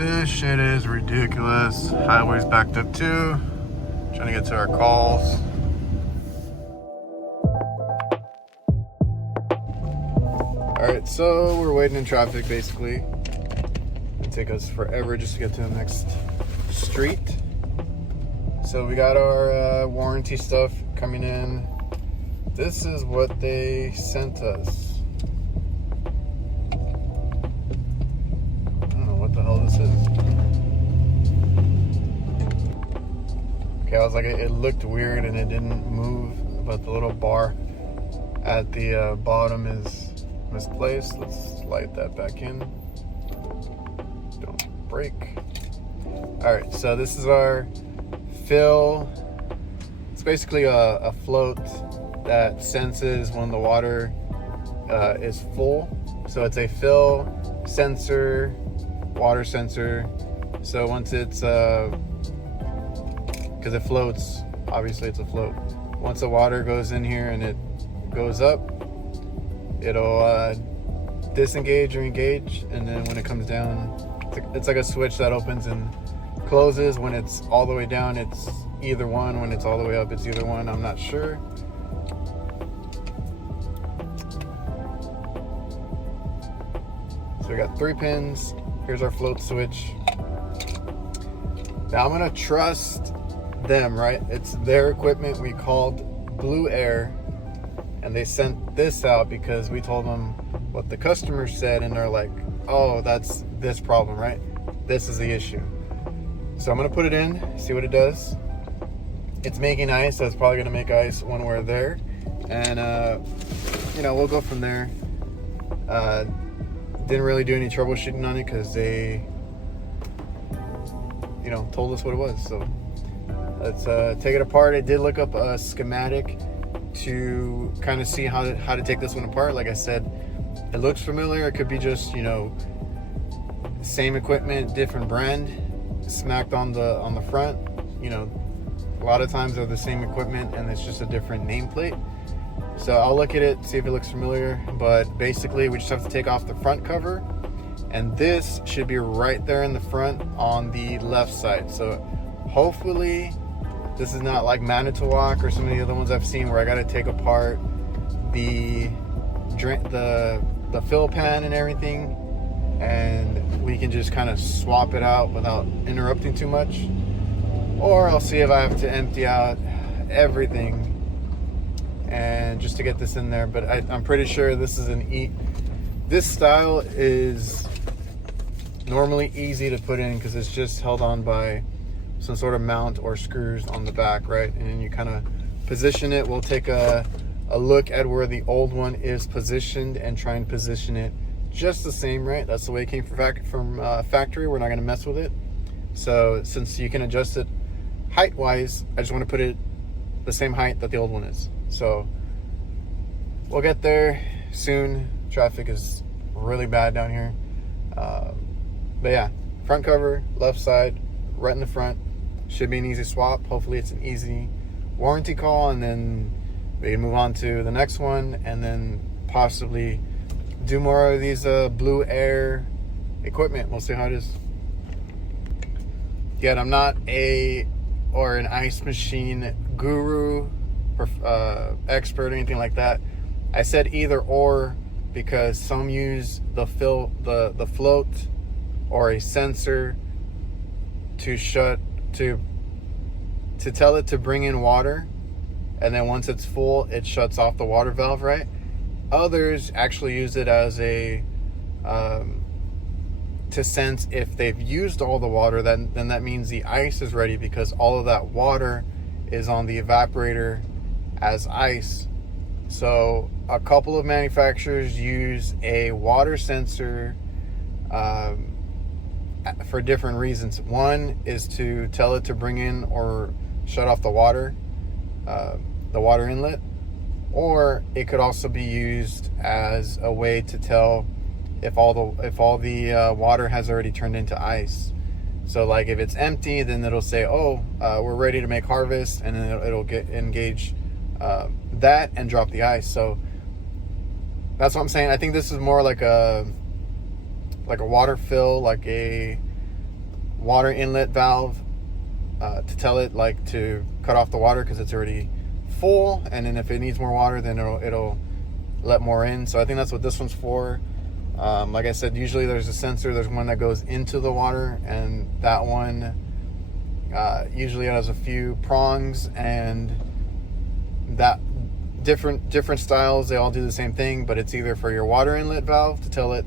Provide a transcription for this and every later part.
This shit is ridiculous. Highway's backed up too. Trying to get to our calls. Alright, so we're waiting in traffic basically. It'll take us forever just to get to the next street. So we got our warranty stuff coming in. This is what they sent us. I don't know what the hell this is. Okay, I was like, it looked weird and it didn't move, but the little bar at the bottom is misplaced. Let's slide that back in. Don't break. Alright, so this is our fill. It's basically a float that senses when the water is full. So it's a fill sensor, water sensor. So once it's because it floats, obviously it's a float. Once the water goes in here and it goes up, it'll disengage or engage, and then when it comes down, it's like a switch that opens and closes. When it's all the way down, it's either one. When it's all the way up, it's either one. I'm not sure. So we got 3 pins. Here's our float switch. Now I'm gonna trust them, right? It's their equipment. We called Blue Air and they sent this out because we told them what the customer said, and they're like, oh, that's this problem, right? This is the issue. So I'm gonna put it in, see what it does. It's making ice, so it's probably gonna make ice when we're there, and you know, we'll go from there. Didn't really do any troubleshooting on it because they, you know, told us what it was. So let's take it apart. I did look up a schematic to kind of see how to take this one apart. Like I said, it looks familiar. It could be just, you know, same equipment, different brand smacked on the front. You know, a lot of times they're the same equipment and it's just a different nameplate. So I'll look at it, see if it looks familiar. But basically we just have to take off the front cover, and this should be right there in the front on the left side. So hopefully this is not like Manitowoc or some of the other ones I've seen where I got to take apart the fill pan and everything, and we can just kind of swap it out without interrupting too much. Or I'll see if I have to empty out everything and just to get this in there. But I'm pretty sure this is this style is normally easy to put in because it's just held on by some sort of mount or screws on the back, right? And then you kind of position it. We'll take a look at where the old one is positioned and try and position it just the same, right? That's the way it came from factory. We're not going to mess with it. So since you can adjust it height wise, I just want to put it the same height that the old one is. So we'll get there soon. Traffic is really bad down here. But yeah, front cover, left side, right in the front. Should be an easy swap. Hopefully it's an easy warranty call, and then we can move on to the next one, and then possibly do more of these Blue Air equipment. We'll see how it is. Yet I'm not an ice machine guru or expert or anything like that. I said either or because some use the float or a sensor to tell it to bring in water, and then once it's full it shuts off the water valve, right? Others actually use it as a to sense if they've used all the water, then that means the ice is ready because all of that water is on the evaporator as ice. So a couple of manufacturers use a water sensor for different reasons. One is to tell it to bring in or shut off the water inlet, or it could also be used as a way to tell if all the water has already turned into ice. So like if it's empty, then it'll say, oh, we're ready to make harvest, and then it'll engage that and drop the ice. So that's what I'm saying. I think this is more like a water fill, like a water inlet valve to tell it like to cut off the water because it's already full, and then if it needs more water, then it'll let more in. So I think that's what this one's for. Like I said, usually there's a sensor. There's one that goes into the water, and that one usually has a few prongs, and that different styles, they all do the same thing, but it's either for your water inlet valve to tell it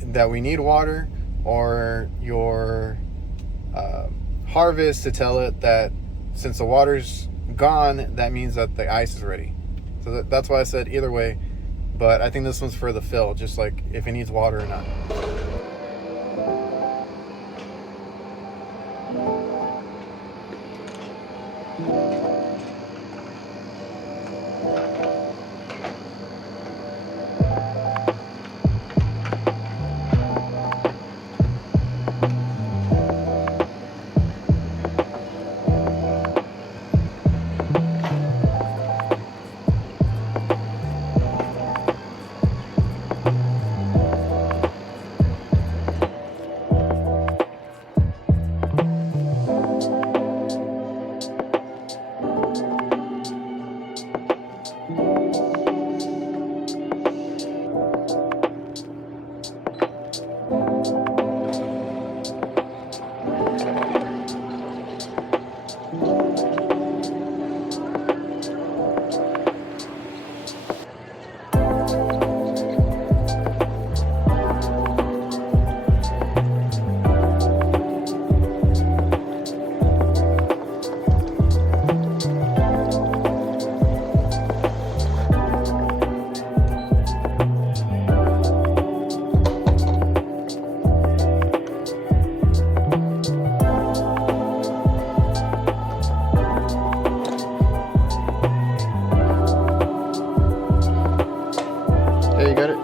that we need water, or your harvest to tell it that since the water's gone, that means that the ice is ready. So that's why I said either way, but I think this one's for the fill, just like if it needs water or not. There, you got it.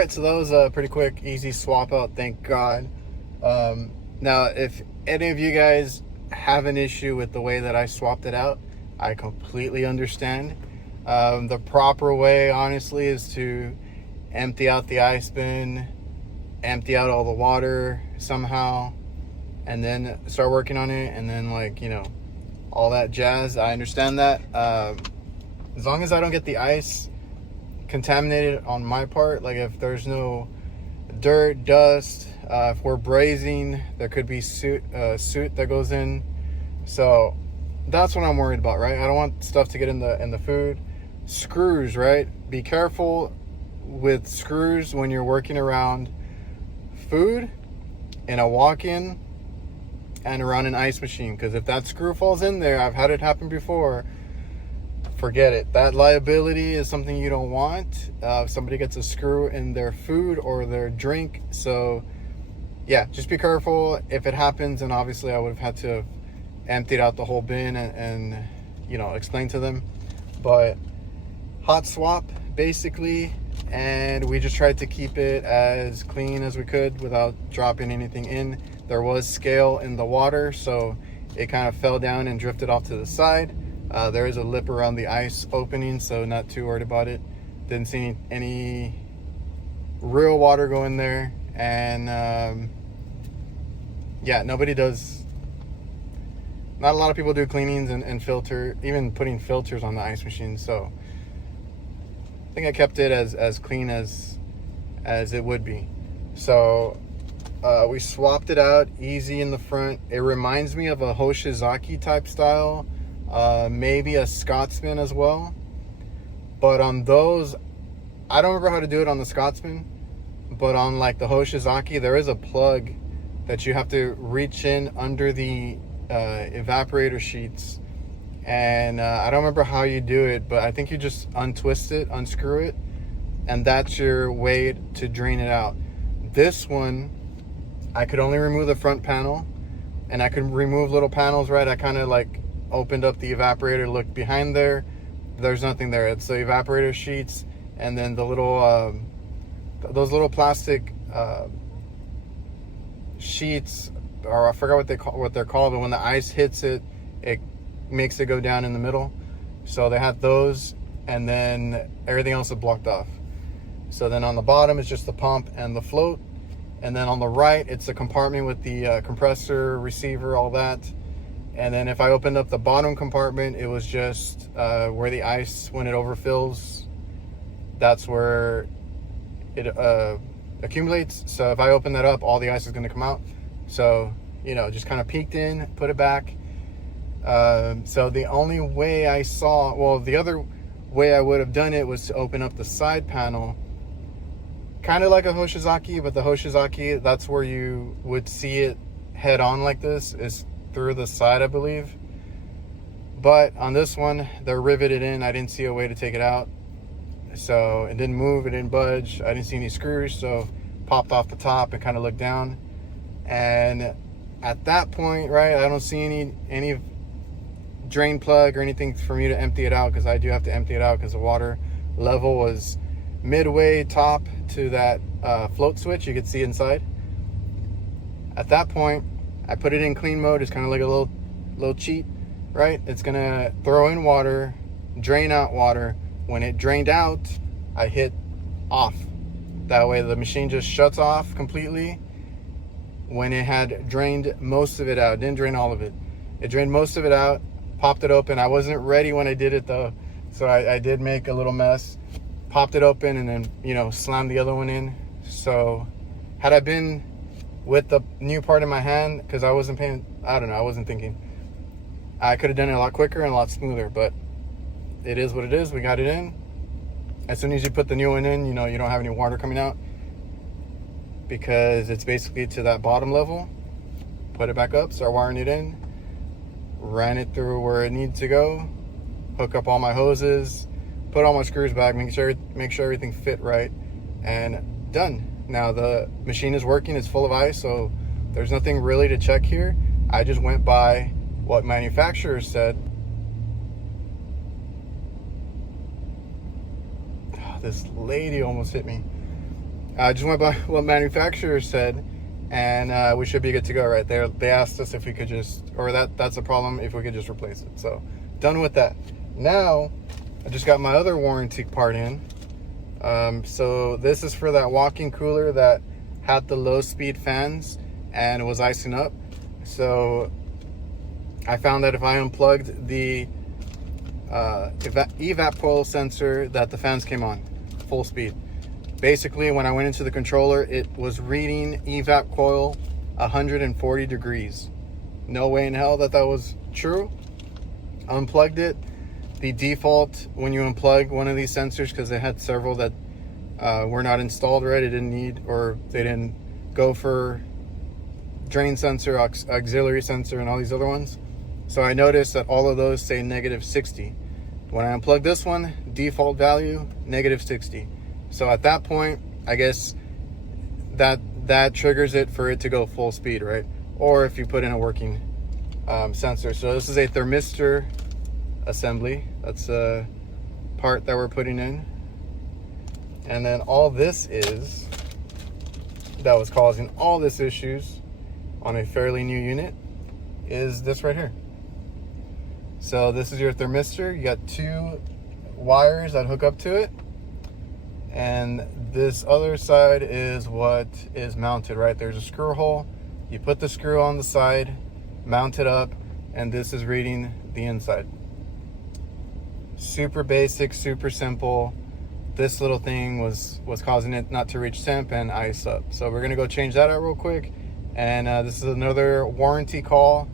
right, so that was a pretty quick, easy swap out, thank God. Now, if any of you guys have an issue with the way that I swapped it out, I completely understand. The proper way, honestly, is to empty out the ice bin, empty out all the water somehow, and then start working on it, and then, like, you know, all that jazz. I understand that. As long as I don't get the ice contaminated on my part, like if there's no dirt, dust, if we're brazing, there could be soot that goes in. So that's what I'm worried about, right? I don't want stuff to get in the food. Screws, right? Be careful with screws when you're working around food in a walk-in and around an ice machine, because if that screw falls in there, I've had it happen before, forget it. That liability is something you don't want. If somebody gets a screw in their food or their drink. So yeah, just be careful. If it happens, and obviously I would have had to have emptied out the whole bin and you know, explain to them. But hot swap basically, and we just tried to keep it as clean as we could without dropping anything in. There was scale in the water, so it kind of fell down and drifted off to the side. There is a lip around the ice opening, so not too worried about it. Didn't see any real water go in there. And yeah, not a lot of people do cleanings and filter, even putting filters on the ice machine. So I think I kept it as clean as it would be. So we swapped it out, easy in the front. It reminds me of a Hoshizaki type style, maybe a Scotsman as well. But on those, I don't remember how to do it on the Scotsman, but on like the Hoshizaki, there is a plug that you have to reach in under the evaporator sheets. And I don't remember how you do it, but I think you just untwist it, unscrew it, and that's your way to drain it out. This one, I could only remove the front panel, and I could remove little panels, right? I kind of like opened up the evaporator, looked behind there. There's nothing there. It's the evaporator sheets, and then the little, those little plastic sheets, or I forgot what they're called, but when the ice hits it, it makes it go down in the middle. So they had those, and then everything else is blocked off. So then on the bottom is just the pump and the float, and then on the right it's a compartment with the compressor, receiver, all that. And then if I opened up the bottom compartment, it was just where the ice, when it overfills, that's where it accumulates. So if I open that up, all the ice is going to come out. So, you know, just kind of peeked in, put it back. So the only way I saw, well, the other way I would have done it was to open up the side panel, kind of like a Hoshizaki, but the Hoshizaki, that's where you would see it head on like this, is through the side, I believe. But on this one, they're riveted in. I didn't see a way to take it out. So it didn't move, it didn't budge. I didn't see any screws, so popped off the top and kind of looked down. And at that point, right, I don't see any drain plug or anything for me to empty it out, because I do have to empty it out because the water level was midway top to that float switch you could see inside. At that point, I put it in clean mode. It's kind of like a little cheat, right? It's gonna throw in water, drain out water. When it drained out, I hit off. That way the machine just shuts off completely. When it had drained most of it out, didn't drain all of it. It drained most of it out, popped it open. I wasn't ready when I did it though, so I did make a little mess. Popped it open and then, you know, slammed the other one in. So had I been with the new part in my hand, because I wasn't paying, I don't know, I wasn't thinking, I could have done it a lot quicker and a lot smoother. But it is what it is. We got it in. As soon as you put the new one in, you know, you don't have any water coming out, because it's basically to that bottom level. Put it back up, start wiring it in, ran it through where it needs to go, hook up all my hoses, put all my screws back, make sure everything fit right, and done. Now the machine is working, it's full of ice, so there's nothing really to check here. I just went by what manufacturers said. This lady almost hit me. I just went by what manufacturer said, and we should be good to go right there. They asked us if we could just, or that's a problem, if we could just replace it. So done with that. Now I just got my other warranty part in. So this is for that walk-in cooler that had the low speed fans and was icing up. So I found that if I unplugged the evap coil sensor, that the fans came on full speed. Basically, when I went into the controller, it was reading evap coil 140 degrees. No way in hell that was true. Unplugged it. The default, when you unplug one of these sensors, because they had several that were not installed right, it didn't need, or they didn't go for drain sensor, auxiliary sensor, and all these other ones. So I noticed that all of those say -60. When I unplug this one, default value -60. So at that point, I guess that triggers it for it to go full speed, right? Or if you put in a working sensor. So this is a thermistor assembly. That's a part that we're putting in. And then all this is, that was causing all this issues on a fairly new unit, is this right here. So this is your thermistor. You got 2 wires that hook up to it. And this other side is what is mounted, right? There's a screw hole. You put the screw on the side, mount it up, and this is reading the inside. Super basic, super simple. This little thing was causing it not to reach temp and ice up. So we're gonna go change that out real quick. And this is another warranty call.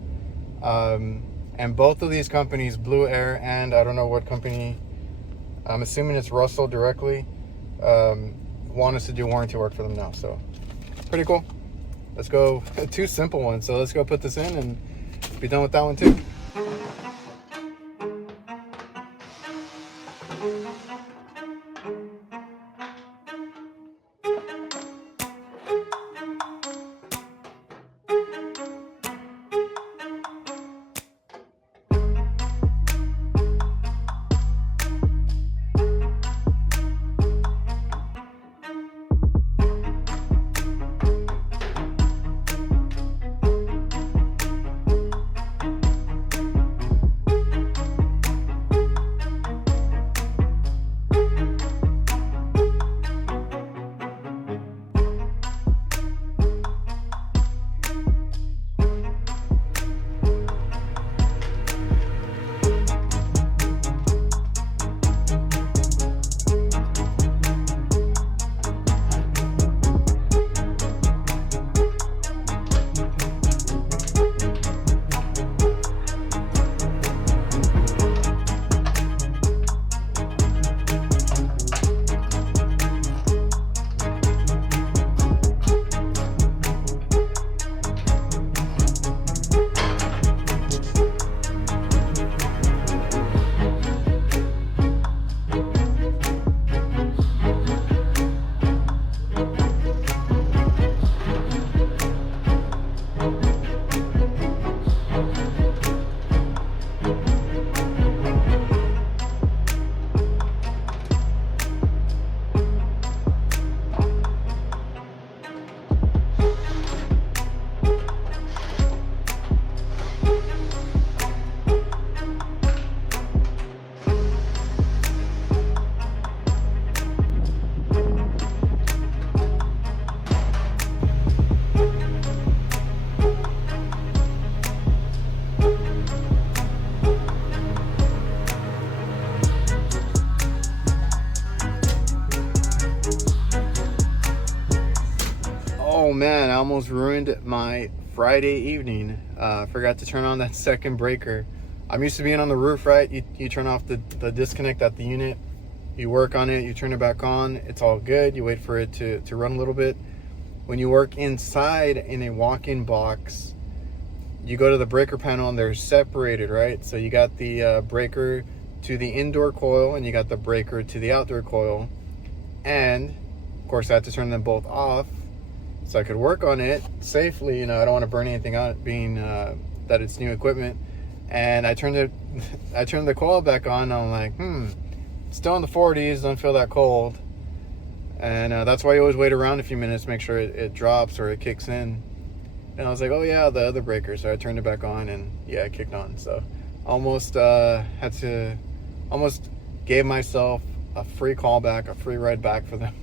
And both of these companies, Blue Air and I don't know what company, I'm assuming it's Russell directly, want us to do warranty work for them now. So pretty cool. Let's go. 2 simple ones. So let's go put this in and be done with that one too. Oh man, I almost ruined my Friday evening. Forgot to turn on that second breaker. I'm used to being on the roof, right? You turn off the disconnect at the unit, you work on it, you turn it back on, it's all good. You wait for it to run a little bit. When you work inside in a walk-in box, you go to the breaker panel and they're separated, right? So you got the breaker to the indoor coil and you got the breaker to the outdoor coil. And of course I had to turn them both off so I could work on it safely. You know, I don't want to burn anything out, being that it's new equipment. And I turned the coil back on. And I'm like, still in the 40s, don't feel that cold. And that's why you always wait around a few minutes, make sure it drops or it kicks in. And I was like, oh yeah, the other breaker. So I turned it back on, and yeah, it kicked on. So almost almost gave myself a free callback, a free ride back for them,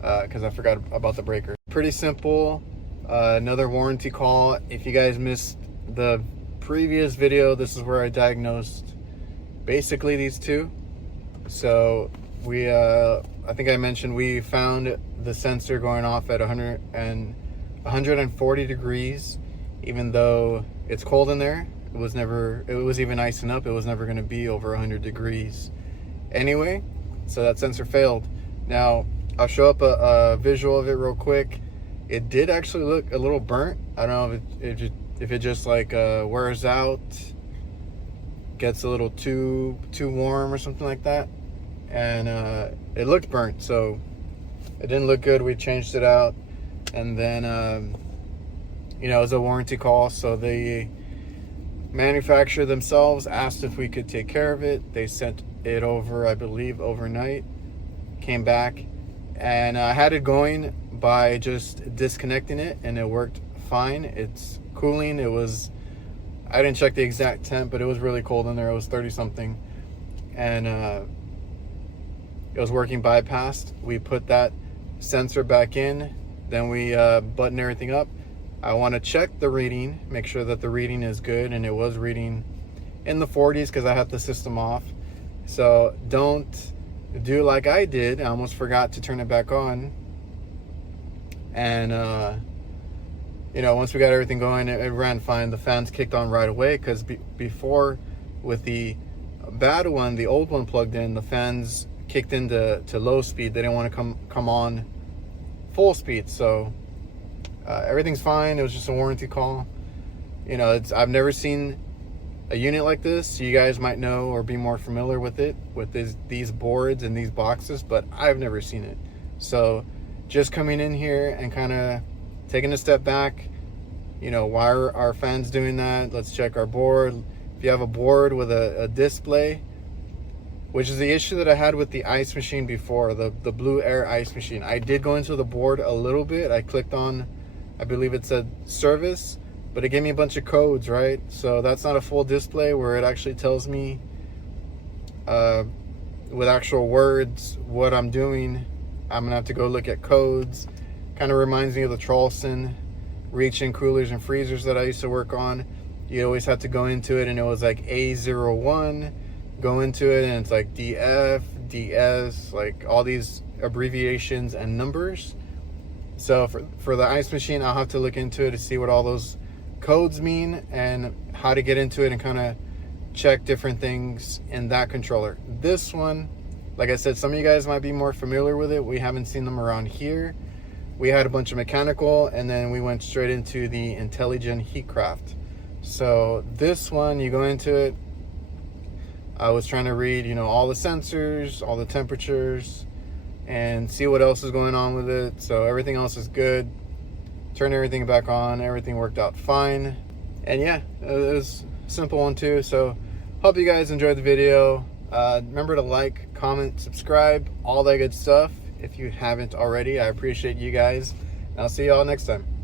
because I forgot about the breaker. Pretty simple. Another warranty call. If you guys missed the previous video, this is where I diagnosed basically these two. So we I think I mentioned we found the sensor going off at 140 degrees, even though it's cold in there. It was even icing up, it was never going to be over 100 degrees anyway. So that sensor failed. Now I'll show up a visual of it real quick. It did actually look a little burnt. I don't know if it just like wears out, gets a little too warm or something like that, and it looked burnt, so it didn't look good. We changed it out, and then you know, it was a warranty call, so the manufacturer themselves asked if we could take care of it. They sent it over, I believe, overnight, came back, and I had it going by just disconnecting it, and it worked fine. It's cooling. I didn't check the exact temp, but it was really cold in there. It was 30 something, and it was working bypassed. We put that sensor back in, then we button everything up. I want to check the reading, make sure that the reading is good, and it was reading in the 40s because I had the system off. So don't do like I did. I almost forgot to turn it back on, and you know, once we got everything going, it ran fine. The fans kicked on right away, because before, with the bad one, the old one plugged in, the fans kicked into low speed. They didn't want to come on full speed. So everything's fine. It was just a warranty call. You know, I've never seen a unit like this. So you guys might know or be more familiar with it, with these boards and these boxes, but I've never seen it. So just coming in here and kind of taking a step back, you know, why are our fans doing that? Let's check our board. If you have a board with a display, which is the issue that I had with the ice machine before, the Blue Air ice machine. I did go into the board a little bit. I clicked on, I believe it said service, but it gave me a bunch of codes, right? So that's not a full display where it actually tells me with actual words what I'm doing. I'm gonna have to go look at codes. Kind of reminds me of the Charleston reach-in coolers and freezers that I used to work on. You always had to go into it, and it was like A01, go into it, and it's like DF, DS, like all these abbreviations and numbers. So for the ice machine, I'll have to look into it to see what all those codes mean and how to get into it and kind of check different things in that controller. This one, like I said, some of you guys might be more familiar with it. We haven't seen them around here. We had a bunch of mechanical, and then we went straight into the intelligent heatcraft. So this one, you go into it, I was trying to read, you know, all the sensors, all the temperatures, and see what else is going on with it. So everything else is good. Turn everything back on, everything worked out fine. And yeah, it was a simple one too. So hope you guys enjoyed the video. Remember to like, comment, subscribe, all that good stuff if you haven't already. I appreciate you guys, and I'll see y'all next time.